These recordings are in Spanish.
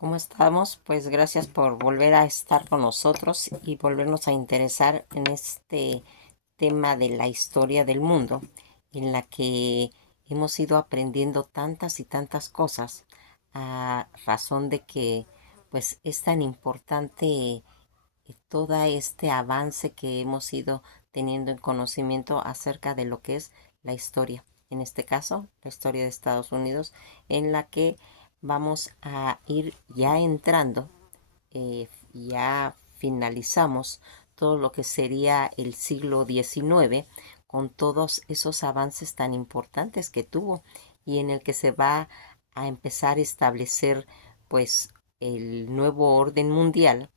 ¿Cómo estamos? Pues gracias por volver a estar con nosotros y volvernos a interesar en este tema de la historia del mundo, en la que hemos ido aprendiendo tantas y tantas cosas, a razón de que pues es tan importante todo este avance que hemos ido teniendo en conocimiento acerca de lo que es la historia. En este caso, la historia de Estados Unidos, en la que vamos a ir ya entrando, ya finalizamos todo lo que sería el siglo XIX con todos esos avances tan importantes que tuvo y en el que se va a empezar a establecer pues el nuevo orden mundial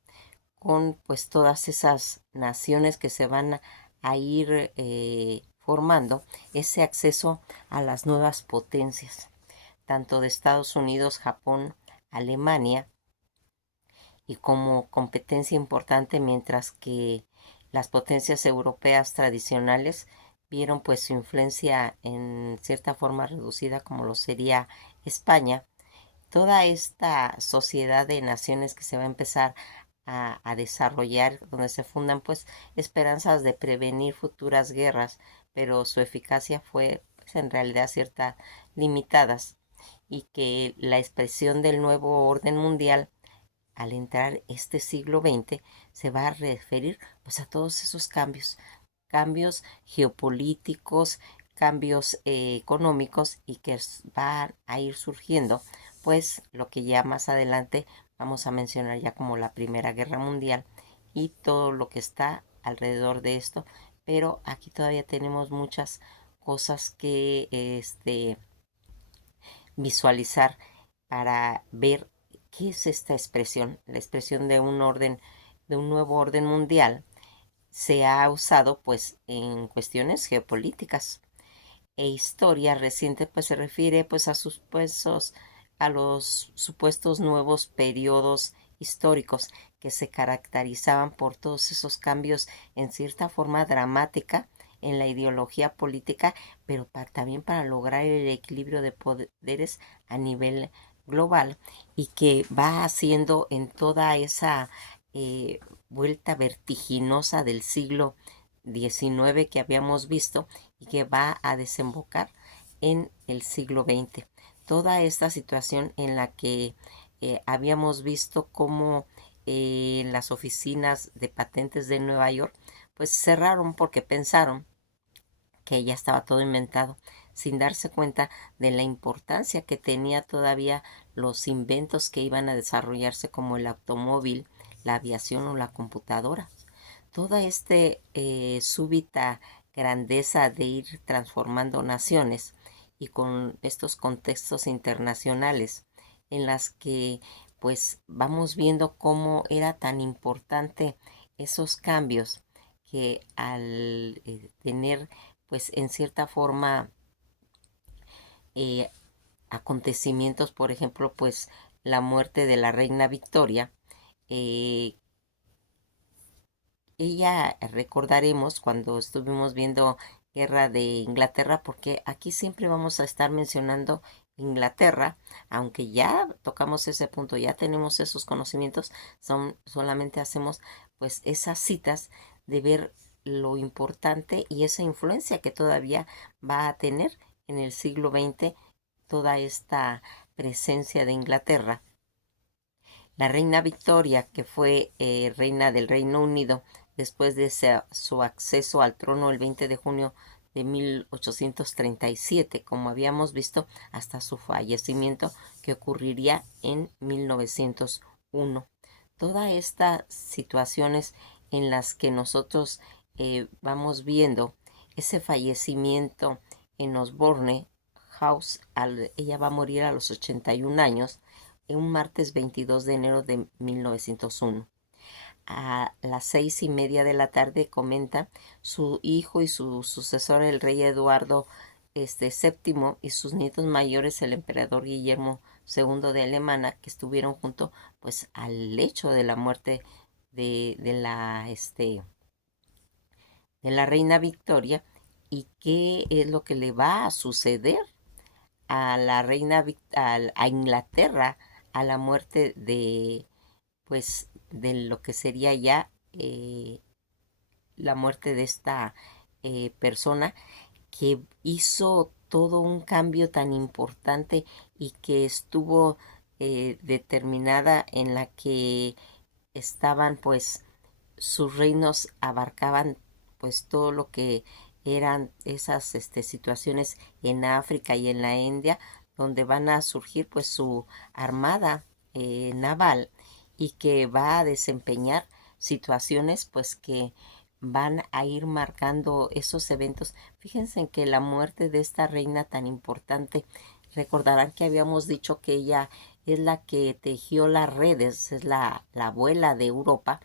con pues todas esas naciones que se van a ir formando ese acceso a las nuevas potencias, tanto de Estados Unidos, Japón, Alemania, y como competencia importante, mientras que las potencias europeas tradicionales vieron pues su influencia en cierta forma reducida, como lo sería España. Toda esta sociedad de naciones que se va a empezar a desarrollar, donde se fundan pues esperanzas de prevenir futuras guerras, pero su eficacia fue pues, en realidad cierta limitadas, y que la expresión del nuevo orden mundial al entrar este siglo XX se va a referir pues a todos esos cambios, cambios geopolíticos, cambios económicos, y que van a ir surgiendo pues lo que ya más adelante vamos a mencionar ya como la Primera Guerra Mundial y todo lo que está alrededor de esto. Pero aquí todavía tenemos muchas cosas que visualizar para ver qué es esta expresión. La expresión de un orden, de un nuevo orden mundial, se ha usado pues en cuestiones geopolíticas, e historia reciente pues se refiere pues a los supuestos nuevos periodos históricos que se caracterizaban por todos esos cambios en cierta forma dramática en la ideología política, pero también para lograr el equilibrio de poderes a nivel global, y que va haciendo en toda esa eh, vuelta vertiginosa del siglo XIX que habíamos visto y que va a desembocar en el siglo XX. Toda esta situación en la que habíamos visto cómo las oficinas de patentes de Nueva York pues cerraron porque pensaron que ya estaba todo inventado, sin darse cuenta de la importancia que tenía todavía los inventos que iban a desarrollarse, como el automóvil, la aviación o la computadora. Toda súbita grandeza de ir transformando naciones, y con estos contextos internacionales en las que pues vamos viendo cómo era tan importante esos cambios, que al tener pues en cierta forma eh, acontecimientos, por ejemplo pues la muerte de la reina Victoria, eh, ella recordaremos cuando estuvimos viendo Guerra de Inglaterra, porque aquí siempre vamos a estar mencionando Inglaterra, aunque ya tocamos ese punto, ya tenemos esos conocimientos, solamente hacemos pues esas citas de ver lo importante y esa influencia que todavía va a tener en el siglo XX toda esta presencia de Inglaterra. La reina Victoria, que fue reina del Reino Unido después de su acceso al trono el 20 de junio de 1837, como habíamos visto, hasta su fallecimiento, que ocurriría en 1901. Todas estas situaciones en las que nosotros vamos viendo ese fallecimiento en Osborne House, ella va a morir a los 81 años, en un martes 22 de enero de 1901. A las 6:30 de la tarde, comenta, su hijo y su sucesor, el rey Eduardo VII, y sus nietos mayores, el emperador Guillermo II de Alemania, que estuvieron junto pues al hecho de la muerte de la reina Victoria, y qué es lo que le va a suceder a la reina a Inglaterra a la muerte pues, de lo que sería ya la muerte de esta persona que hizo todo un cambio tan importante y que estuvo determinada en la que estaban pues sus reinos abarcaban pues todo lo que eran esas situaciones en África y en la India donde van a surgir pues su armada naval y que va a desempeñar situaciones pues que van a ir marcando esos eventos. Fíjense en que la muerte de esta reina tan importante, recordarán que habíamos dicho que ella es la que tejió las redes, es la abuela de Europa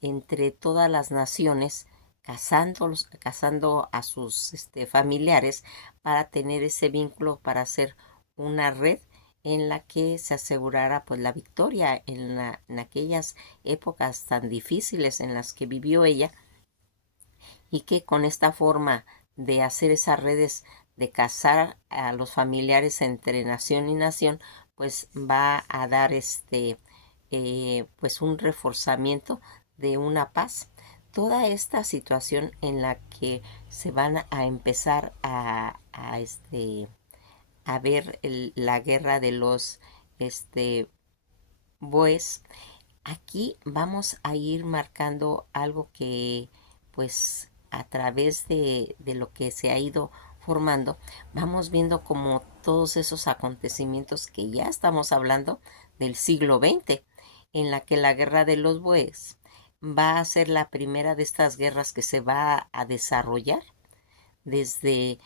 entre todas las naciones, casando a sus familiares para tener ese vínculo, para hacer una red en la que se asegurara pues la victoria en aquellas épocas tan difíciles en las que vivió ella, y que con esta forma de hacer esas redes de casar a los familiares entre nación y nación pues va a dar pues un reforzamiento de una paz. Toda esta situación en la que se van a empezar a ver la guerra de los boes. Aquí vamos a ir marcando algo que pues a través de lo que se ha ido formando, vamos viendo como todos esos acontecimientos que ya estamos hablando del siglo XX, en la que la guerra de los bueyes va a ser la primera de estas guerras que se va a desarrollar desde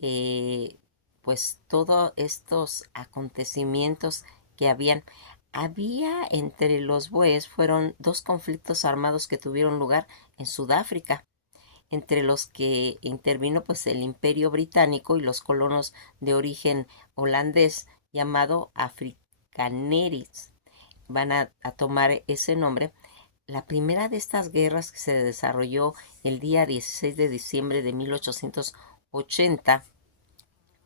eh, pues todos estos acontecimientos que había entre los bueyes. Fueron dos conflictos armados que tuvieron lugar en Sudáfrica, entre los que intervino pues el Imperio Británico y los colonos de origen holandés llamado Afrikaneris. Van a tomar ese nombre. La primera de estas guerras que se desarrolló el día 16 de diciembre de 1880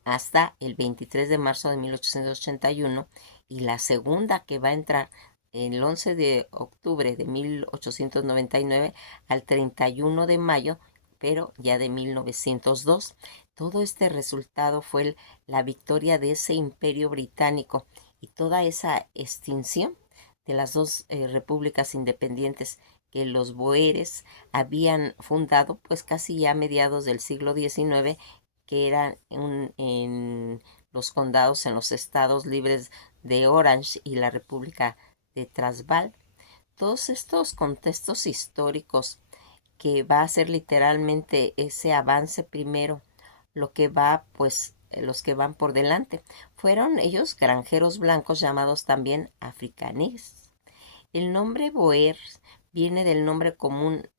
hasta el 23 de marzo de 1881, y la segunda que va a entrar el 11 de octubre de 1899 al 31 de mayo, pero ya de 1902. Todo este resultado fue la victoria de ese imperio británico y toda esa extinción de las dos repúblicas independientes que los boeres habían fundado pues casi ya a mediados del siglo XIX, que eran en los condados, en los estados libres de Orange y la República de Transvaal. Todos estos contextos históricos que va a ser literalmente ese avance primero, lo que va pues los que van por delante. Fueron ellos granjeros blancos llamados también africanis. El nombre Boer viene del nombre común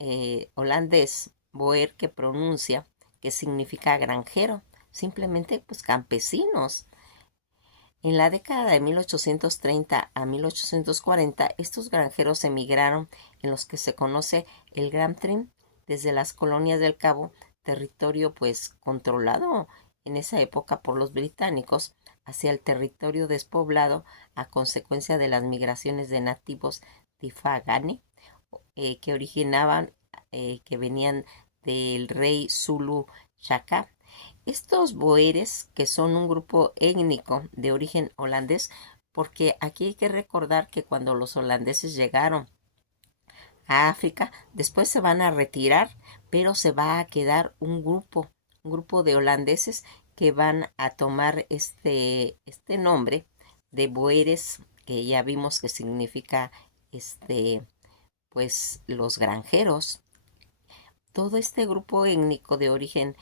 holandés, Boer, que pronuncia, que significa granjero, simplemente pues campesinos. En la década de 1830 a 1840, estos granjeros emigraron en los que se conoce el Gran Trim desde las colonias del Cabo, territorio pues controlado en esa época por los británicos, hacia el territorio despoblado a consecuencia de las migraciones de nativos Tifagane, que originaban, que venían del rey Zulu Shaka. Estos boeres, que son un grupo étnico de origen holandés, porque aquí hay que recordar que cuando los holandeses llegaron a África, después se van a retirar, pero se va a quedar un grupo de holandeses que van a tomar este nombre de boeres, que ya vimos que significa pues los granjeros. Todo este grupo étnico de origen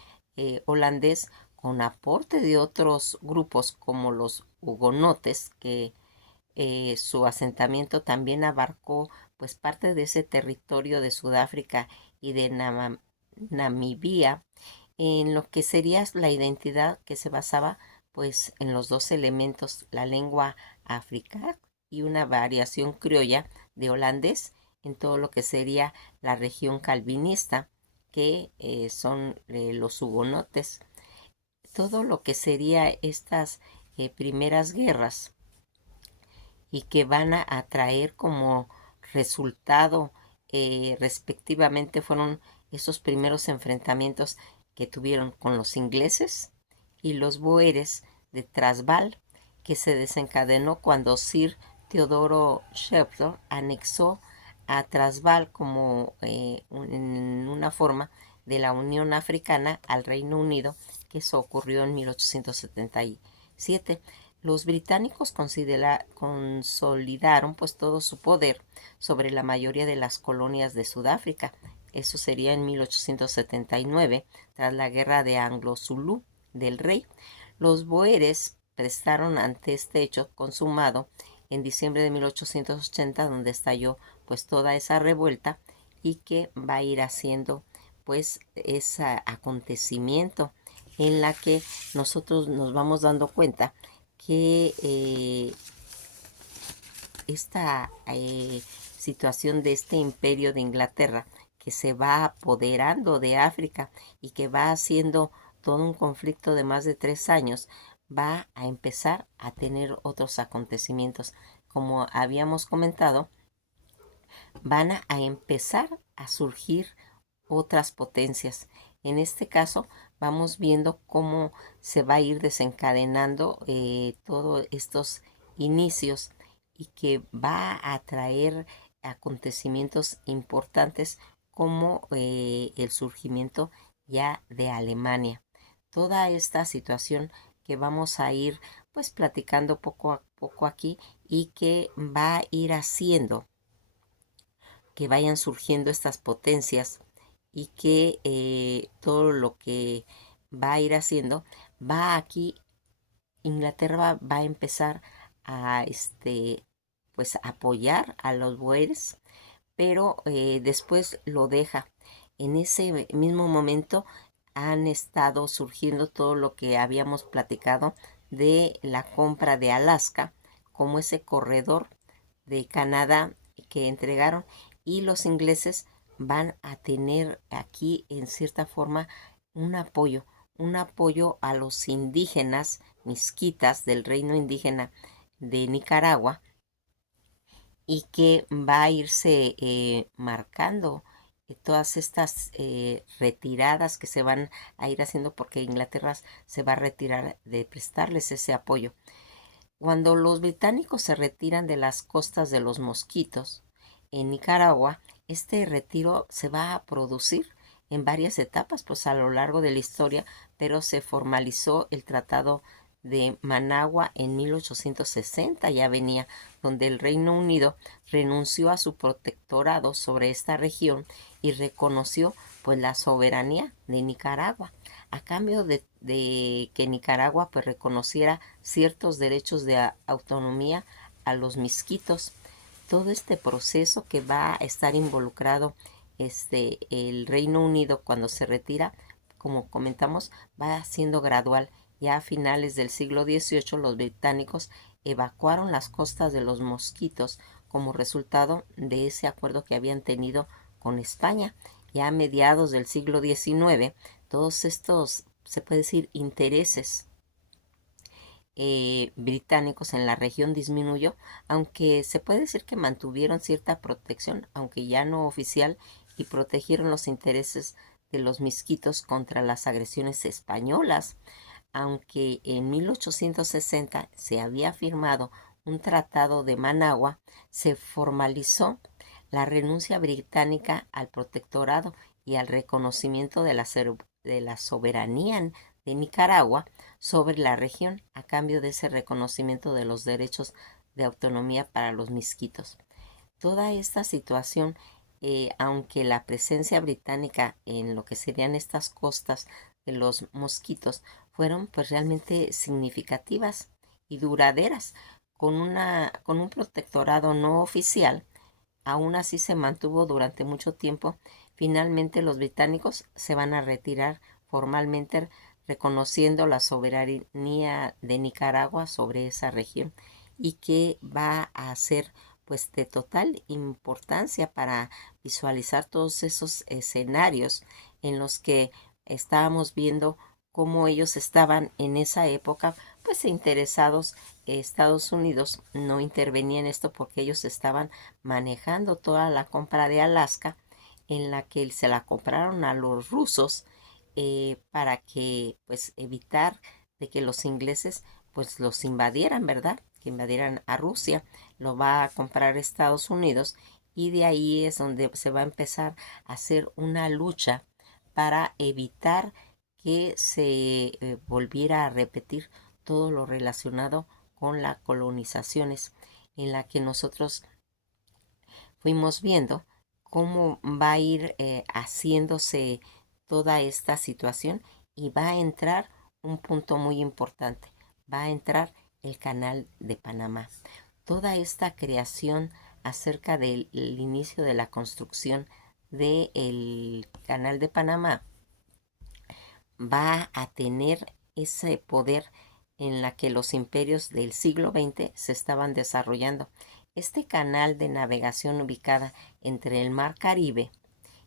holandés, con aporte de otros grupos como los hugonotes, que su asentamiento también abarcó pues parte de ese territorio de Sudáfrica y de Namibia, en lo que sería la identidad que se basaba pues en los dos elementos, la lengua africana y una variación criolla de holandés en todo lo que sería la región calvinista, que son los hugonotes. Todo lo que sería estas primeras guerras y que van a traer como resultado, respectivamente, fueron esos primeros enfrentamientos que tuvieron con los ingleses y los boeres de Transvaal, que se desencadenó cuando Sir Teodoro Shepard anexó a Transvaal como en una forma de la Unión Africana al Reino Unido, que eso ocurrió en 1877. Los británicos consolidaron pues todo su poder sobre la mayoría de las colonias de Sudáfrica. Eso sería en 1879, tras la guerra de Anglo-Zulú del Rey. Los boeres prestaron ante este hecho consumado en diciembre de 1880, donde estalló pues toda esa revuelta y que va a ir haciendo pues ese acontecimiento en la que nosotros nos vamos dando cuenta que esta situación de este imperio de Inglaterra que se va apoderando de África y que va haciendo todo un conflicto de más de 3 años, va a empezar a tener otros acontecimientos. Como habíamos comentado, van a empezar a surgir otras potencias. En este caso, vamos viendo cómo se va a ir desencadenando todos estos inicios y que va a traer acontecimientos importantes como el surgimiento ya de Alemania. Toda esta situación que vamos a ir pues platicando poco a poco aquí y que va a ir haciendo que vayan surgiendo estas potencias y que todo lo que va a ir haciendo va aquí, Inglaterra va a empezar a pues apoyar a los boeres, pero después lo deja. En ese mismo momento han estado surgiendo todo lo que habíamos platicado de la compra de Alaska como ese corredor de Canadá que entregaron, y los ingleses van a tener aquí en cierta forma un apoyo, un apoyo a los indígenas misquitas del reino indígena de Nicaragua, y que va a irse marcando todas estas retiradas que se van a ir haciendo porque Inglaterra se va a retirar de prestarles ese apoyo. Cuando los británicos se retiran de las costas de los Mosquitos en Nicaragua, este retiro se va a producir en varias etapas, pues a lo largo de la historia, pero se formalizó el Tratado de Managua en 1860, ya venía, donde el Reino Unido renunció a su protectorado sobre esta región y reconoció pues la soberanía de Nicaragua a cambio de que Nicaragua pues reconociera ciertos derechos de autonomía a los misquitos. Todo este proceso que va a estar involucrado el Reino Unido cuando se retira, como comentamos, va siendo gradual. Ya a finales del siglo XVIII los británicos evacuaron las costas de los Mosquitos como resultado de ese acuerdo que habían tenido con España. Ya a mediados del siglo XIX, todos estos, se puede decir, intereses británicos en la región disminuyó, aunque se puede decir que mantuvieron cierta protección, aunque ya no oficial, y protegieron los intereses de los misquitos contra las agresiones españolas. Aunque en 1860 se había firmado un tratado de Managua, se formalizó la renuncia británica al protectorado y al reconocimiento de la soberanía de Nicaragua sobre la región a cambio de ese reconocimiento de los derechos de autonomía para los misquitos. Toda esta situación, aunque la presencia británica en lo que serían estas costas de los Mosquitos fueron pues realmente significativas y duraderas, con un protectorado no oficial, aún así se mantuvo durante mucho tiempo. Finalmente los británicos se van a retirar formalmente reconociendo la soberanía de Nicaragua sobre esa región, y que va a ser pues de total importancia para visualizar todos esos escenarios en los que estábamos viendo cómo ellos estaban en esa época pues interesados. Estados Unidos no intervenía en esto porque ellos estaban manejando toda la compra de Alaska, en la que se la compraron a los rusos, para que pues evitar de que los ingleses pues los invadieran, ¿verdad? Que invadieran a Rusia. Lo va a comprar Estados Unidos, y de ahí es donde se va a empezar a hacer una lucha para evitar que se volviera a repetir todo lo relacionado con las colonizaciones, en la que nosotros fuimos viendo cómo va a ir haciéndose toda esta situación, y va a entrar un punto muy importante. Va a entrar el Canal de Panamá. Toda esta creación acerca del inicio de la construcción del Canal de Panamá va a tener ese poder en la que los imperios del siglo XX se estaban desarrollando. Este canal de navegación ubicada entre el Mar Caribe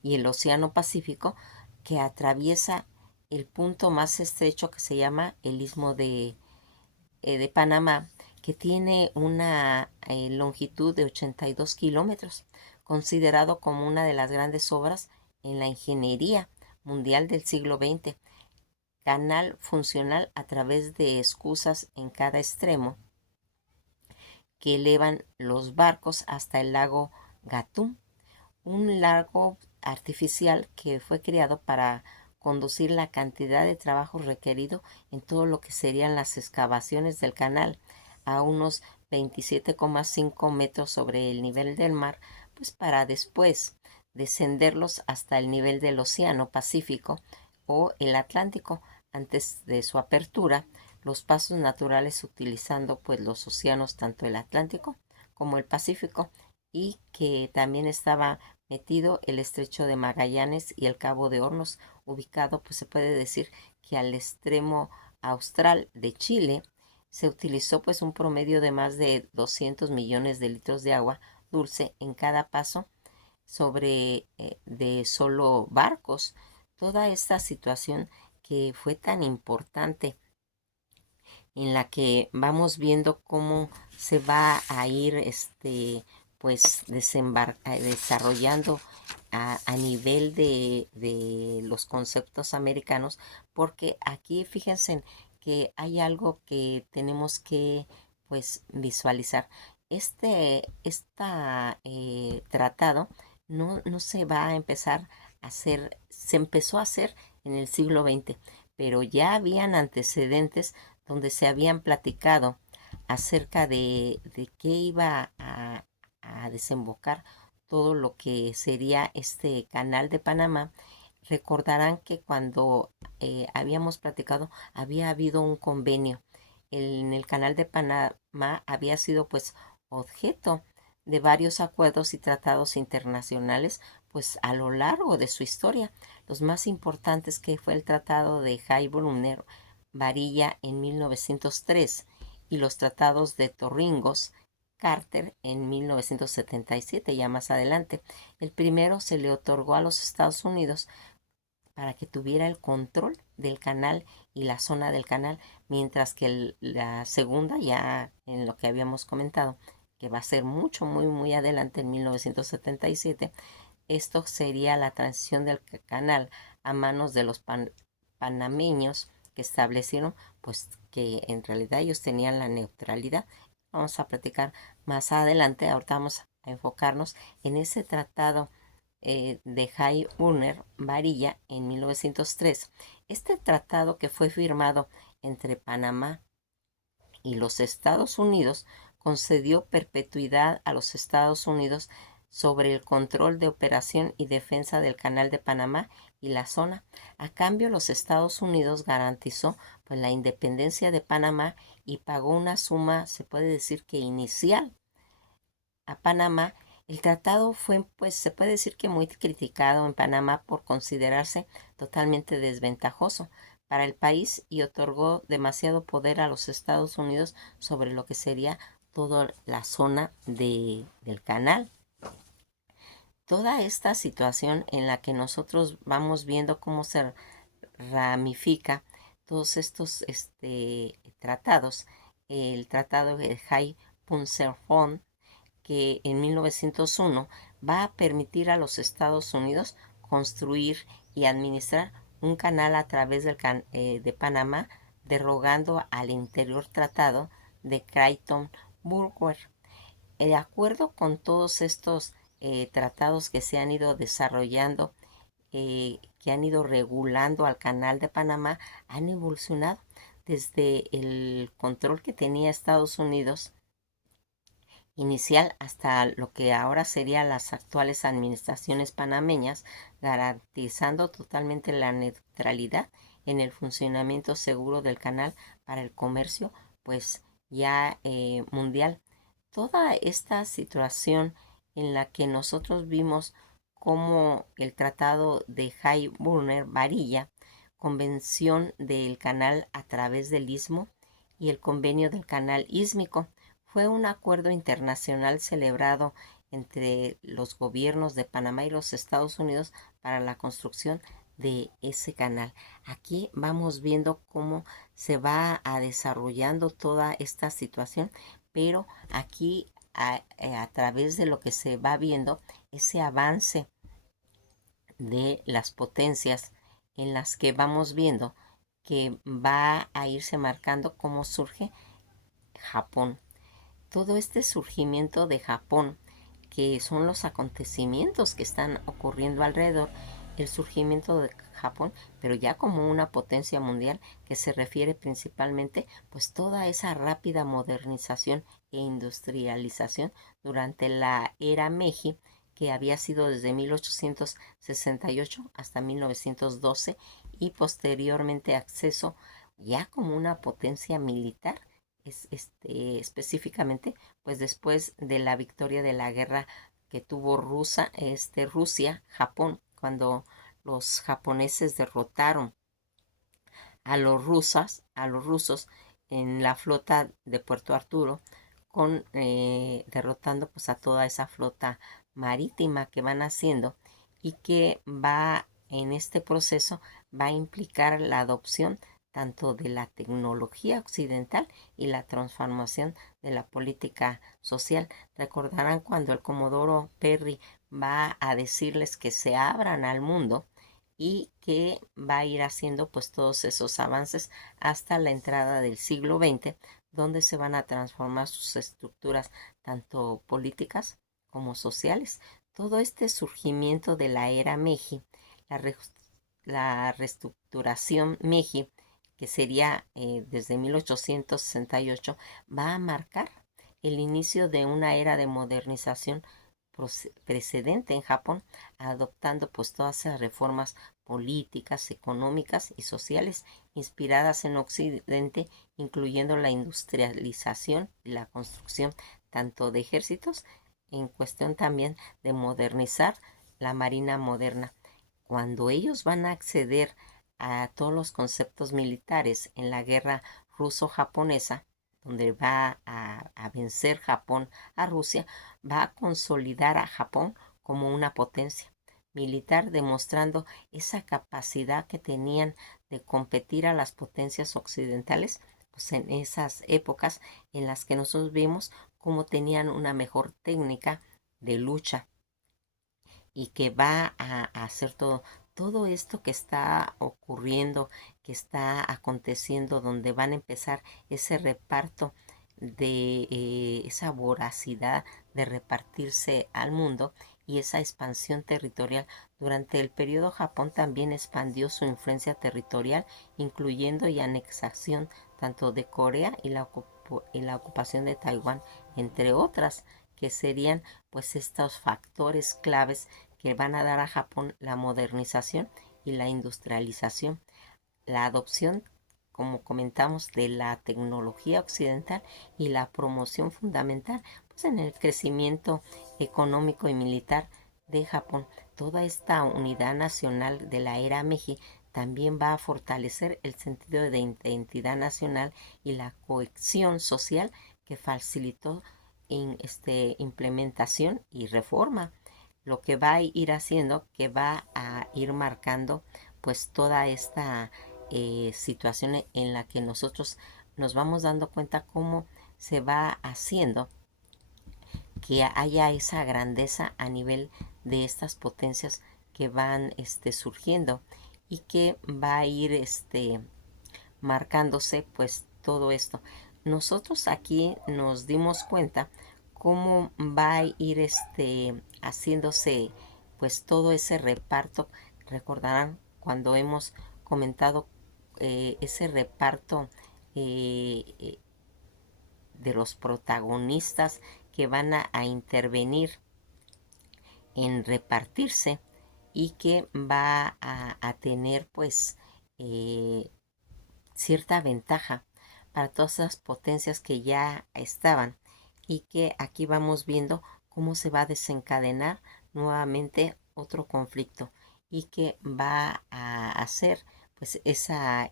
y el Océano Pacífico, que atraviesa el punto más estrecho que se llama el Istmo de Panamá, que tiene una longitud de 82 kilómetros, considerado como una de las grandes obras en la ingeniería mundial del siglo XX. Canal funcional a través de esclusas en cada extremo, que elevan los barcos hasta el lago Gatún, un lago artificial que fue creado para conducir la cantidad de trabajo requerido en todo lo que serían las excavaciones del canal, a unos 27,5 metros sobre el nivel del mar, pues para después descenderlos hasta el nivel del Océano Pacífico o el Atlántico. Antes de su apertura, los pasos naturales utilizando pues los océanos, tanto el Atlántico como el Pacífico, y que también estaba metido el estrecho de Magallanes y el Cabo de Hornos, ubicado, pues se puede decir que al extremo austral de Chile. Se utilizó pues un promedio de más de 200 millones de litros de agua dulce en cada paso sobre de solo barcos. Toda esta situación que fue tan importante, en la que vamos viendo cómo se va a ir pues desarrollando a nivel de los conceptos americanos, porque aquí fíjense que hay algo que tenemos que pues visualizar. Tratado no se va a empezar a hacer, se empezó a hacer en el siglo XX, pero ya habían antecedentes donde se habían platicado acerca de qué iba a desembocar todo lo que sería este canal de Panamá. Recordarán que cuando habíamos platicado, había habido un convenio. En el canal de Panamá había sido pues objeto de varios acuerdos y tratados internacionales pues a lo largo de su historia. Los más importantes, que fue el tratado de Heilbronner Varilla en 1903 y los tratados de Torringos Carter en 1977, ya más adelante. El primero se le otorgó a los Estados Unidos para que tuviera el control del canal y la zona del canal, mientras que la segunda, ya en lo que habíamos comentado, que va a ser mucho, muy adelante, en 1977, esto sería la transición del canal a manos de los panameños, que establecieron pues que en realidad ellos tenían la neutralidad. Vamos a platicar más adelante. Ahorita vamos a enfocarnos en ese tratado de Heilbronner Varilla en 1903. Este tratado, que fue firmado entre Panamá y los Estados Unidos, concedió perpetuidad a los Estados Unidos sobre el control de operación y defensa del Canal de Panamá y la zona. A cambio, los Estados Unidos garantizó pues la independencia de Panamá y pagó una suma, se puede decir que inicial, a Panamá. El tratado fue, pues se puede decir que muy criticado en Panamá por considerarse totalmente desventajoso para el país, y otorgó demasiado poder a los Estados Unidos sobre lo que sería toda la zona del canal. Toda esta situación en la que nosotros vamos viendo cómo se ramifica todos estos tratados. El tratado de Hay-Punserfond, que en 1901 va a permitir a los Estados Unidos construir y administrar un canal a través de Panamá, derogando al anterior tratado de Creighton-Burger. De acuerdo con todos estos tratados que se han ido desarrollando, que han ido regulando al canal de Panamá, han evolucionado desde el control que tenía Estados Unidos inicial hasta lo que ahora serían las actuales administraciones panameñas, garantizando totalmente la neutralidad en el funcionamiento seguro del canal para el comercio, pues ya mundial. Toda esta situación en la que nosotros vimos como el tratado de Hay-Brunner-Varilla, convención del canal a través del istmo y el convenio del canal ísmico, fue un acuerdo internacional celebrado entre los gobiernos de Panamá y los Estados Unidos para la construcción de ese canal. Aquí vamos viendo cómo se va desarrollando toda esta situación, pero aquí a través de lo que se va viendo, ese avance de las potencias en las que vamos viendo que va a irse marcando cómo surge Japón. Todo este surgimiento de Japón, que son los acontecimientos que están ocurriendo alrededor, el surgimiento de Japón, pero ya como una potencia mundial, que se refiere principalmente pues toda esa rápida modernización e industrialización durante la era Meiji, que había sido desde 1868 hasta 1912, y posteriormente acceso ya como una potencia militar, específicamente pues después de la victoria de la guerra que tuvo Rusia, Japón, cuando los japoneses derrotaron a los rusos en la flota de Puerto Arturo, derrotando pues a toda esa flota marítima que van haciendo, y que va en este proceso va a implicar la adopción tanto de la tecnología occidental y la transformación de la política social. Recordarán cuando el comodoro Perry va a decirles que se abran al mundo, y que va a ir haciendo pues todos esos avances hasta la entrada del siglo XX, donde se van a transformar sus estructuras tanto políticas como sociales. Todo este surgimiento de la era Meiji, la, re la reestructuración Meiji, que sería desde 1868, va a marcar el inicio de una era de modernización precedente en Japón, adoptando pues todas esas reformas políticas, económicas y sociales inspiradas en Occidente, incluyendo la industrialización y la construcción tanto de ejércitos, en cuestión también de modernizar la marina moderna. Cuando ellos van a acceder a todos los conceptos militares en la guerra ruso-japonesa, donde va a vencer Japón a Rusia, va a consolidar a Japón como una potencia militar, demostrando esa capacidad que tenían de competir a las potencias occidentales, pues en esas épocas en las que nosotros vimos cómo tenían una mejor técnica de lucha, y que va a hacer todo esto que está ocurriendo, que está aconteciendo, donde van a empezar ese reparto de esa voracidad de repartirse al mundo y esa expansión territorial. Durante el periodo Japón también expandió su influencia territorial, incluyendo y anexación tanto de Corea y la ocupación de Taiwán, entre otras, que serían pues estos factores claves que van a dar a Japón la modernización y la industrialización, la adopción, como comentamos, de la tecnología occidental y la promoción fundamental pues en el crecimiento económico y militar de Japón. Toda esta unidad nacional de la era Meiji también va a fortalecer el sentido de identidad nacional y la cohesión social, que facilitó implementación y reforma, lo que va a ir haciendo que va a ir marcando pues toda esta situación en la que nosotros nos vamos dando cuenta cómo se va haciendo que haya esa grandeza a nivel de estas potencias que van surgiendo y que va a ir marcándose pues todo esto. Nosotros aquí nos dimos cuenta cómo va a ir haciéndose pues todo ese reparto. Recordarán cuando hemos comentado ese reparto eh, de los protagonistas que van a intervenir en repartirse y que va a tener pues eh, cierta ventaja para todas esas potencias que ya estaban y que aquí vamos viendo cómo se va a desencadenar nuevamente otro conflicto y que va a hacer pues esa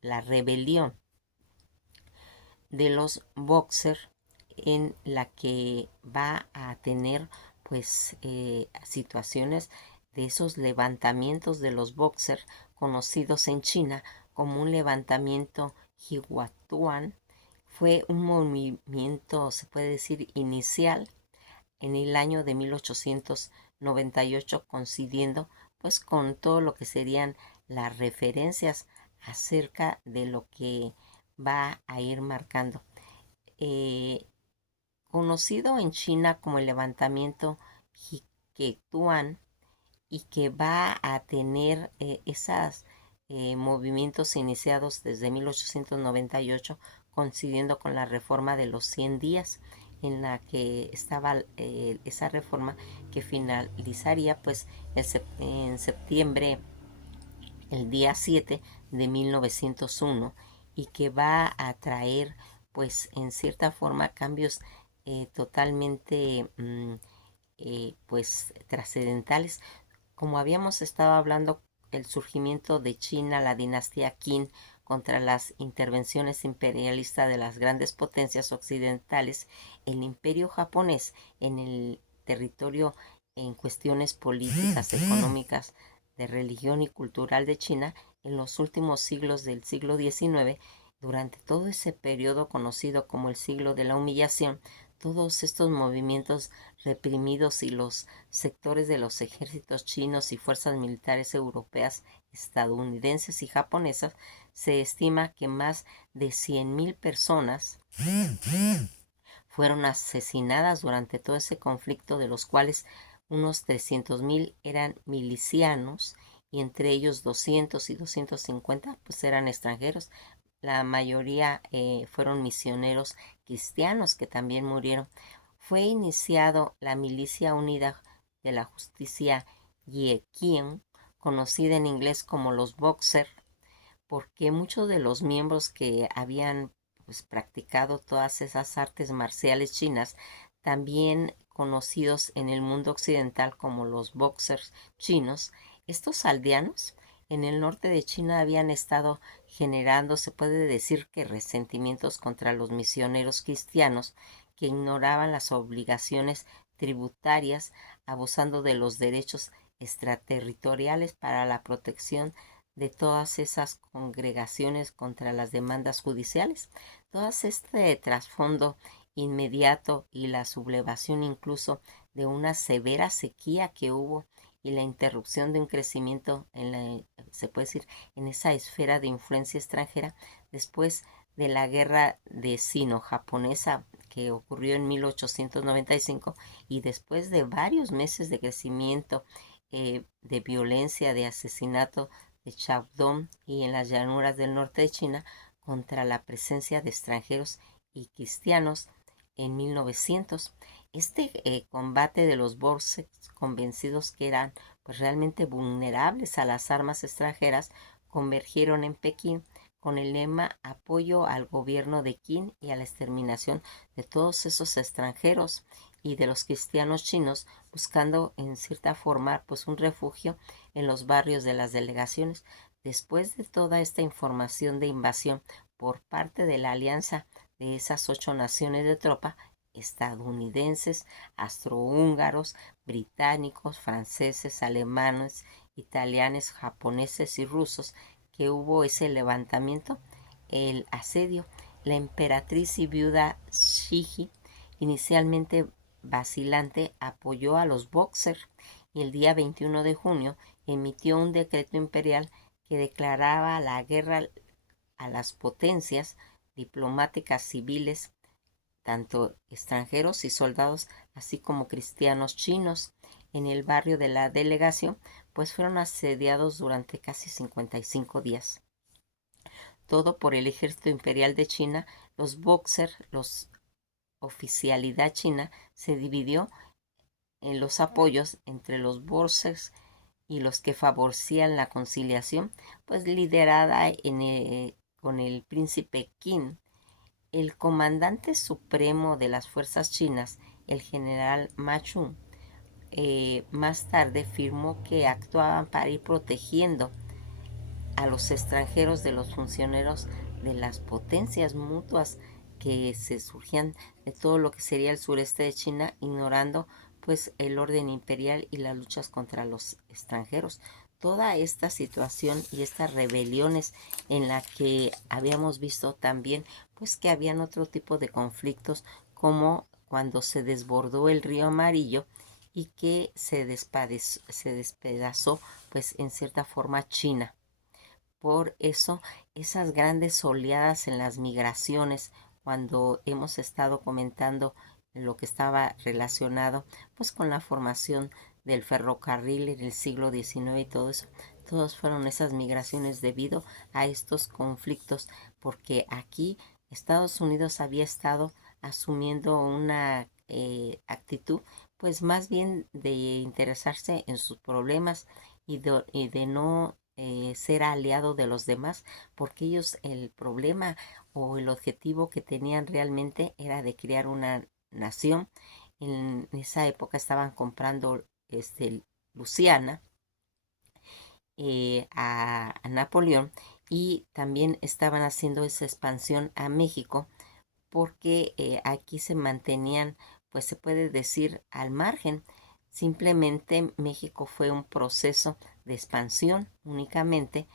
la rebelión de los boxer en la que va a tener pues situaciones de esos levantamientos de los boxer conocidos en China como un levantamiento Hiwatuan. Fue un movimiento, se puede decir, inicial en el año de 1898, coincidiendo pues con todo lo que serían las referencias acerca de lo que va a ir marcando. Eh, Conocido en China como el levantamiento Jiketuan y que va a tener esos movimientos iniciados desde 1898, coincidiendo con la reforma de los 100 días, en la que estaba esa reforma que finalizaría pues en septiembre, el día 7 de 1901, y que va a traer pues en cierta forma cambios totalmente pues trascendentales. Como habíamos estado hablando, el surgimiento de China, la dinastía Qin, contra las intervenciones imperialistas de las grandes potencias occidentales, el imperio japonés en el territorio en cuestiones políticas, económicas, de religión y cultural de China en los últimos siglos del siglo XIX, durante todo ese periodo conocido como el siglo de la humillación, todos estos movimientos reprimidos y los sectores de los ejércitos chinos y fuerzas militares europeas, estadounidenses y japonesas, se estima que más de 100.000 personas fueron asesinadas durante todo ese conflicto, de los cuales unos 300.000 eran milicianos y entre ellos 200 y 250 pues eran extranjeros. La mayoría fueron misioneros cristianos que también murieron. Fue iniciado la Milicia Unida de la Justicia Yeqian, conocida en inglés como los Boxer, porque muchos de los miembros que habían pues practicado todas esas artes marciales chinas, también conocidos en el mundo occidental como los boxers chinos, estos aldeanos en el norte de China habían estado generando, se puede decir que resentimientos contra los misioneros cristianos que ignoraban las obligaciones tributarias, abusando de los derechos extraterritoriales para la protección de todas esas congregaciones contra las demandas judiciales. Todo este trasfondo inmediato y la sublevación incluso de una severa sequía que hubo y la interrupción de un crecimiento en se puede decir, en esa esfera de influencia extranjera después de la guerra de sino-japonesa que ocurrió en 1895 y después de varios meses de crecimiento, de violencia, de asesinato de Shandong y en las llanuras del norte de China contra la presencia de extranjeros y cristianos en 1900. Combate de los Boxers, convencidos que eran pues realmente vulnerables a las armas extranjeras, convergieron en Pekín con el lema apoyo al gobierno de Qin y a la exterminación de todos esos extranjeros y de los cristianos chinos, buscando en cierta forma pues un refugio en los barrios de las delegaciones. Después de toda esta información de invasión por parte de la alianza de esas 8 naciones de tropa, estadounidenses, astrohúngaros, británicos, franceses, alemanes, italianos, japoneses y rusos, que hubo ese levantamiento, el asedio. La emperatriz y viuda Shiji, inicialmente vacilante, apoyó a los Boxer y el día 21 de junio emitió un decreto imperial que declaraba la guerra a las potencias diplomáticas civiles, tanto extranjeros y soldados, así como cristianos chinos. En el barrio de la delegación, pues fueron asediados durante casi 55 días. Todo por el ejército imperial de China. Los Boxer, los oficialidad china, se dividió en los apoyos entre los Boxers y los que favorecían la conciliación, pues liderada con el príncipe Qin. El comandante supremo de las fuerzas chinas, el general Ma Chun, más tarde firmó que actuaban para ir protegiendo a los extranjeros de los funcionarios de las potencias mutuas que se surgían de todo lo que sería el sureste de China, ignorando pues el orden imperial y las luchas contra los extranjeros. Toda esta situación y estas rebeliones en la que habíamos visto también pues que habían otro tipo de conflictos, como cuando se desbordó el río Amarillo y que se despedazó pues en cierta forma China. Por eso, esas grandes oleadas en las migraciones, cuando hemos estado comentando lo que estaba relacionado pues con la formación del ferrocarril en el siglo XIX y todo eso, todos fueron esas migraciones debido a estos conflictos, porque aquí Estados Unidos había estado asumiendo una actitud pues más bien de interesarse en sus problemas y de no ser aliado de los demás, porque ellos el problema o el objetivo que tenían realmente era de crear una nación. En esa época estaban comprando Luisiana a Napoleón, y también estaban haciendo esa expansión a México, porque aquí se mantenían, pues se puede decir, al margen. Simplemente México fue un proceso de expansión únicamente,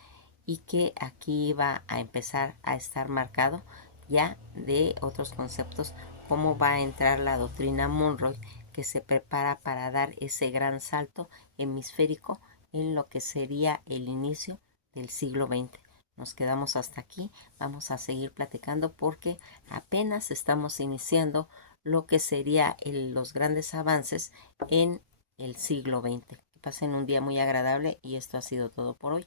y que aquí iba a empezar a estar marcado ya de otros conceptos, cómo va a entrar la doctrina Monroe, que se prepara para dar ese gran salto hemisférico en lo que sería el inicio del siglo XX. Nos quedamos hasta aquí, vamos a seguir platicando porque apenas estamos iniciando lo que sería los grandes avances en el siglo XX. Que pasen un día muy agradable y esto ha sido todo por hoy.